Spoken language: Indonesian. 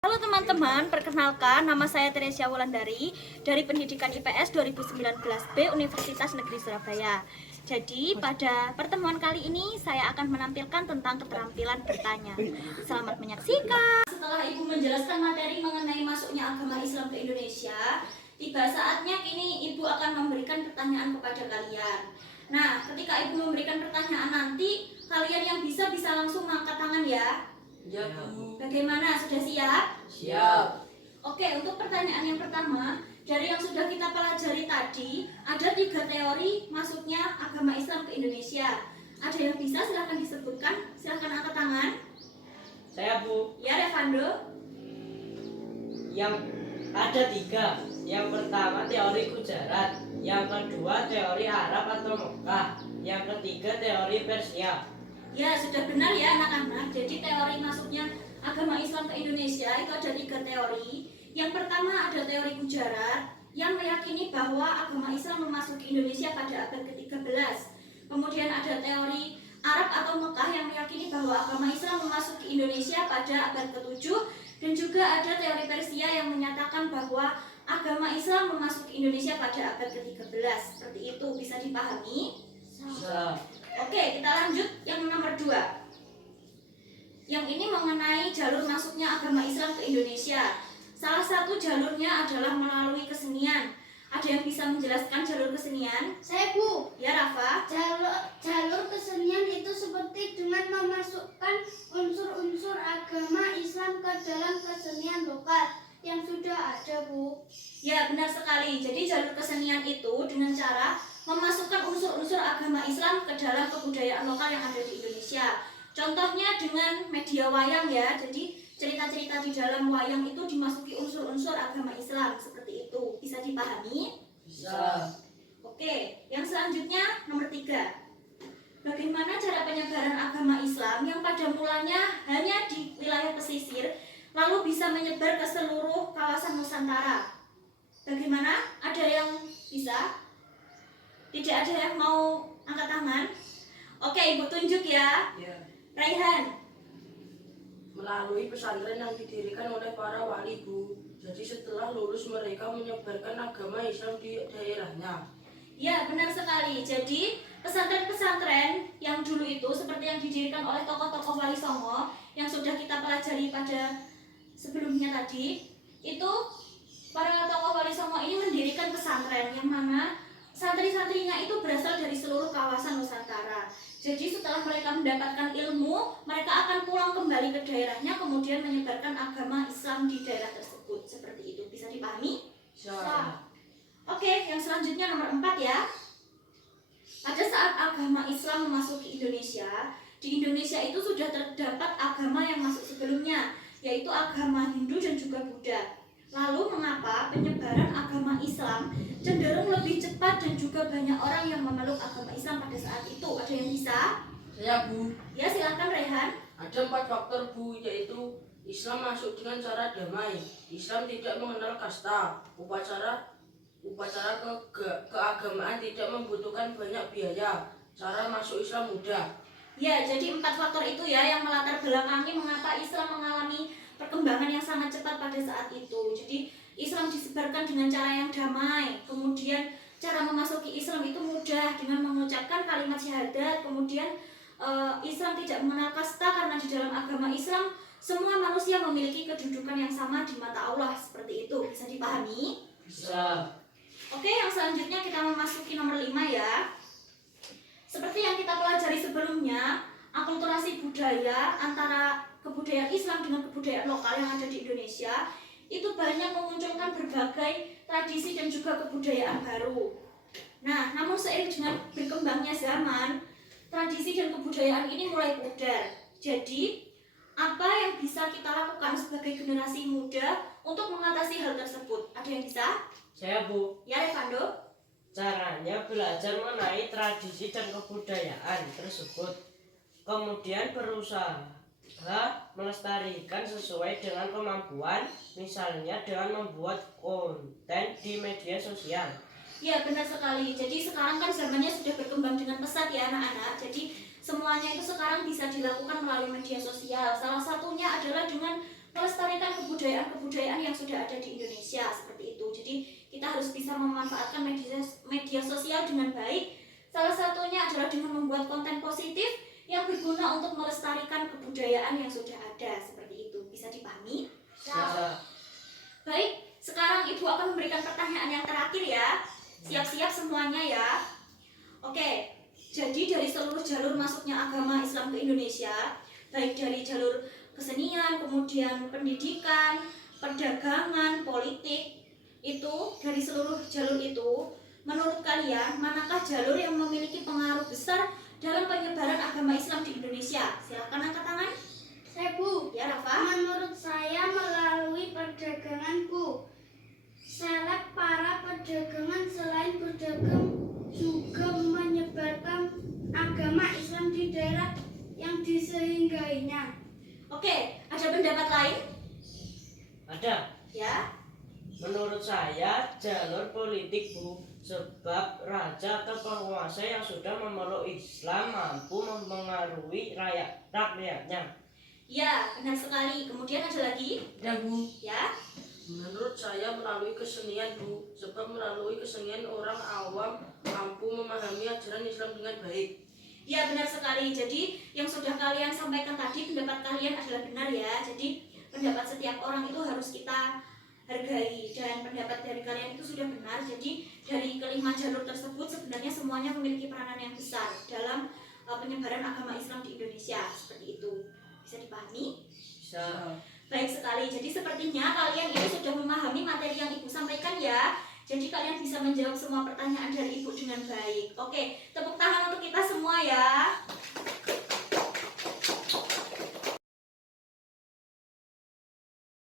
Halo teman-teman, perkenalkan nama saya Teresia Wulandari dari Pendidikan IPS 2019B Universitas Negeri Surabaya. Jadi pada pertemuan kali ini saya akan menampilkan tentang keterampilan bertanya. Selamat menyaksikan. Setelah Ibu menjelaskan materi mengenai masuknya agama Islam ke Indonesia, tiba saatnya kini Ibu akan memberikan pertanyaan kepada kalian. Nah, ketika Ibu memberikan pertanyaan nanti, kalian yang bisa langsung mengangkat tangan ya. Ya, Bu. Bagaimana? Sudah siap? Siap. Oke, untuk pertanyaan yang pertama, dari yang sudah kita pelajari tadi, ada 3 teori masuknya agama Islam ke Indonesia. Ada yang bisa? Silahkan disebutkan. Silahkan angkat tangan. Saya, Bu. Ya, Revando. Yang ada 3. Yang pertama teori Gujarat, yang kedua teori Arab atau Mekah, yang ketiga teori Persia. Ya, sudah benar ya anak-anak. Jadi teori masuknya agama Islam ke Indonesia itu ada 3 teori. Yang pertama ada teori Gujarat yang meyakini bahwa agama Islam memasuki Indonesia pada abad ke-13. Kemudian ada teori Arab atau Mekah yang meyakini bahwa agama Islam memasuki Indonesia pada abad ke-7. Dan juga ada teori Persia yang menyatakan bahwa agama Islam memasuki Indonesia pada abad ke-13. Seperti itu, bisa dipahami? Bisa. Oke, kita lanjut yang nomor 2. Yang ini mengenai jalur masuknya agama Islam ke Indonesia. Salah satu jalurnya adalah melalui kesenian. Ada yang bisa menjelaskan jalur kesenian? Saya, Bu. Ya, Rafa. Jalur kesenian itu seperti dengan memasukkan unsur-unsur agama Islam ke dalam kesenian lokal yang sudah ada, Bu. Ya, benar sekali. Jadi jalur kesenian itu dengan cara memasukkan unsur-unsur agama Islam ke dalam kebudayaan lokal yang ada di Indonesia. Contohnya dengan media wayang ya. Jadi cerita-cerita di dalam wayang itu dimasuki unsur-unsur agama Islam seperti itu. Bisa dipahami? Bisa. Oke, yang selanjutnya nomor 3. Bagaimana cara penyebaran agama Islam yang pada mulanya hanya di wilayah pesisir lalu bisa menyebar ke seluruh kawasan Nusantara? Bagaimana? Ada yang bisa? Tidak ada yang mau angkat tangan? Oke, Ibu tunjuk ya. Ya. Raihan. Melalui pesantren yang didirikan oleh para wali, Bu. Jadi setelah lulus mereka menyebarkan agama Islam di daerahnya. Ya, benar sekali. Jadi pesantren-pesantren yang dulu itu seperti yang didirikan oleh tokoh-tokoh Wali Songo yang sudah kita pelajari pada sebelumnya tadi, itu para tokoh Wali Songo ini mendirikan pesantren yang mana santri-santrinya itu berasal dari seluruh kawasan Nusantara. Jadi setelah mereka mendapatkan ilmu, mereka akan pulang kembali ke daerahnya kemudian menyebarkan agama Islam di daerah tersebut. Seperti itu, bisa dipahami? Bisa. Oke, yang selanjutnya nomor 4 ya. Pada saat agama Islam memasuki Indonesia, di Indonesia itu sudah terdapat agama yang masuk sebelumnya, yaitu agama Hindu dan juga Buddha. Lalu mengapa penyebaran agama Islam cenderung lebih cepat dan juga banyak orang yang memeluk agama Islam pada saat itu? Ada yang bisa? Saya, Bu. Ya, silakan Rehan. Ada 4 faktor, Bu, yaitu Islam masuk dengan cara damai. Islam tidak mengenal kasta. Upacara keagamaan tidak membutuhkan banyak biaya. Cara masuk Islam mudah. Ya, jadi 4 faktor itu ya yang melatar belakangi mengapa Islam mengalami perkembangan yang sangat cepat pada saat itu. Jadi Islam disebarkan dengan cara yang damai. Kemudian cara memasuki Islam itu mudah dengan mengucapkan kalimat syahadat. Kemudian Islam tidak mengenal kasta karena di dalam agama Islam semua manusia memiliki kedudukan yang sama di mata Allah. Seperti itu, bisa dipahami? Bisa. Oke, yang selanjutnya kita memasuki nomor 5 ya. Seperti yang kita pelajari sebelumnya, akulturasi budaya antara kebudayaan Islam dengan kebudayaan lokal yang ada di Indonesia itu banyak memunculkan berbagai tradisi dan juga kebudayaan baru. Nah, namun seiring dengan berkembangnya zaman, tradisi dan kebudayaan ini mulai pudar. Jadi, apa yang bisa kita lakukan sebagai generasi muda untuk mengatasi hal tersebut? Ada yang bisa? Saya, Bu. Ya, Revando. Caranya belajar mengenai tradisi dan kebudayaan tersebut. Kemudian berusaha melestarikan sesuai dengan kemampuan, misalnya dengan membuat konten di media sosial. Ya, benar sekali. Jadi sekarang kan zamannya sudah berkembang dengan pesat ya anak-anak. Jadi semuanya itu sekarang bisa dilakukan melalui media sosial. Salah satunya adalah dengan melestarikan kebudayaan-kebudayaan yang sudah ada di Indonesia seperti itu. Jadi kita harus bisa memanfaatkan media sosial dengan baik. Salah satunya adalah dengan membuat konten positif yang berguna untuk melestarikan kebudayaan yang sudah ada seperti itu. Bisa dipahami? Bisa. Baik, sekarang Ibu akan memberikan pertanyaan yang terakhir ya. Siap-siap semuanya ya. Oke, jadi dari seluruh jalur masuknya agama Islam ke Indonesia, baik dari jalur kesenian, kemudian pendidikan, perdagangan, politik, itu dari seluruh jalur itu, menurut kalian manakah jalur yang memiliki pengaruh besar dalam penyebaran agama Islam di Indonesia? Silakan angkat tangan. Saya Bu, Ya, Rafa. menurut saya melalui perdagangan Bu. Seleb para perdagangan selain berdagang juga menyebarkan agama Islam di daerah yang disehinggainya. Oke, ada pendapat lain? Ada. Ya. Menurut saya jalur politik Bu, sebab raja atau penguasa yang sudah memeluk Islam mampu mempengaruhi rakyatnya. Ya, benar sekali. Kemudian ada lagi? Ya Bu, Ya. menurut saya melalui kesenian Bu, sebab melalui kesenian orang awam mampu memahami ajaran Islam dengan baik. Ya, benar sekali. Jadi yang sudah kalian sampaikan tadi, pendapat kalian adalah benar ya. Jadi pendapat setiap orang itu harus kita hargai, dan pendapat dari kalian itu sudah benar. Jadi dari kelima jalur tersebut sebenarnya semuanya memiliki peranan yang besar dalam penyebaran agama Islam di Indonesia. Seperti itu. Bisa dipahami? Bisa. Baik sekali. Jadi sepertinya kalian ini sudah memahami materi yang Ibu sampaikan ya. Jadi kalian bisa menjawab semua pertanyaan dari Ibu dengan baik. Oke, tepuk tangan untuk kita semua ya.